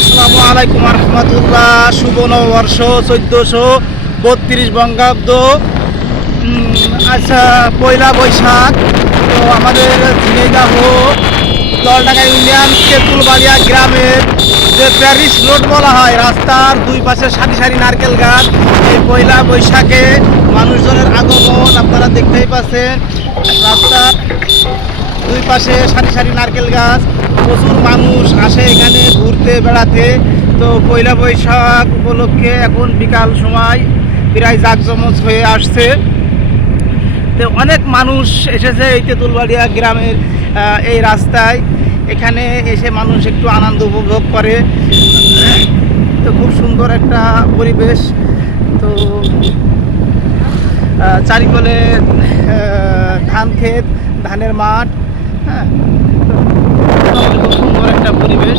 আসসালামু আলাইকুম রহমতুল্লাহ। শুভ নববর্ষ 1432 বঙ্গাব্দ। আচ্ছা, পয়লা বৈশাখ। তো আমাদের ঝিনাইদহ দলডাঙ্গা ইউনিয়ন তেঁতুলবাড়িয়া গ্রামের যে প্যারিস রোড বলা হয়, রাস্তার দুই পাশে সারি সারি নারকেল গাছ। এই পয়লা বৈশাখে মানুষজনের আগমন আপনারা দেখতেই পাচ্ছেন। রাস্তার দুই পাশে সারি সারি নারকেল গাছ, প্রচুর মানুষ আসে এখানে ঘুরতে বেড়াতে। তো পয়লা বৈশাখ উপলক্ষে এখন বিকাল সময় প্রায় জাঁকজমক হয়ে আসছে। তো অনেক মানুষ এসেছে এই তেঁতুলবাড়িয়া গ্রামের এই রাস্তায়। এখানে এসে মানুষ একটু আনন্দ উপভোগ করে। তো খুব সুন্দর একটা পরিবেশ। তো চারিকলে ধান ক্ষেত, ধানের মাঠ। হ্যাঁ, খুব সুন্দর একটা পরিবেশ।